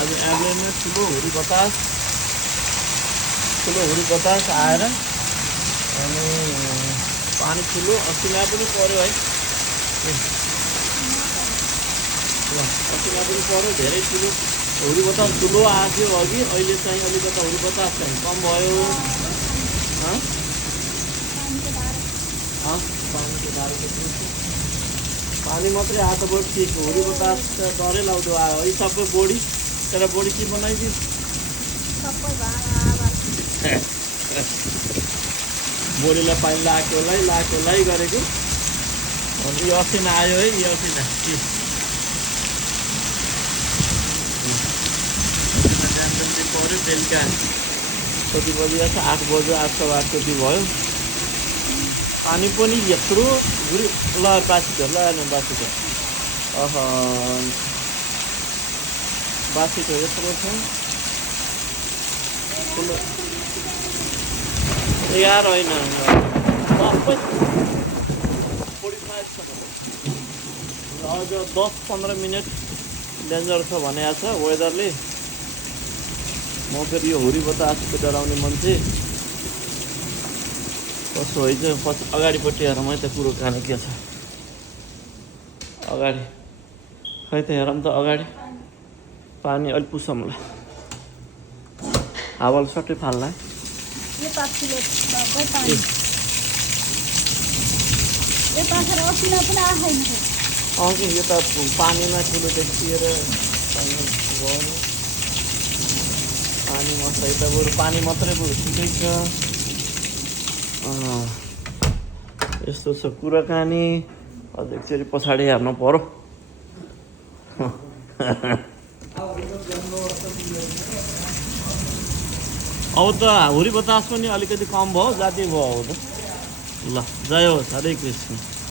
आज एभरेज में ठुलो हुरी बतास आएर अनि पानी ठुलो अस्तिमा पनि पर्यो है। अस्तिमा पनि पर्यो, धेरै ठुलो हुरी बतास ठुलो आएको थियो अघि। अहिले चाहिँ अलिकता हुरी बतास चाहिँ कम भयो। पानीको धारो पानी मात्रै आएको त बरु ठिक हो। हुरी बतास त डरै लाग्दो आयो है सबै बोडी। तर बोडी के बनाइदियो बोडीलाई पानी लाकोलाई गरेको। अनि यो असिना आयो है, यो असिना जल्दी पऱ्यो। बेलुका कति बजी आएको? 8 बज्यो, 8:15 कति भयो। पानी पनि यत्रो घुरी ल बासीको बासीको यत्रो छ। ठुलो 11 होइन 10 अझ 10-15 मिनट डेन्जर छ भनेको छ वेदरले। म फेरि यो हुरी बतासको डराउने मान्छे। कसो होइन पछि अगाडिपट्टि हेरौँ है त कुरो कानी के छ अगाडि। खै त हेरौँ त अगाडि पानी अलि पुसौँला, हावाले सट्टै फाल्ला। कि यो त पानीमा ठुलो देखिएर पानी मात्रै त बरु पानी मात्रै बरु ठिकै छ। यस्तो छ कुराकानी। अझ एकचोटि पछाडि हेर्नु पर्यो। अब त हुरी बतास पनि अलिकति कम भयो, जाति भयो अब त। ल जय होस्, हरे कृष्ण।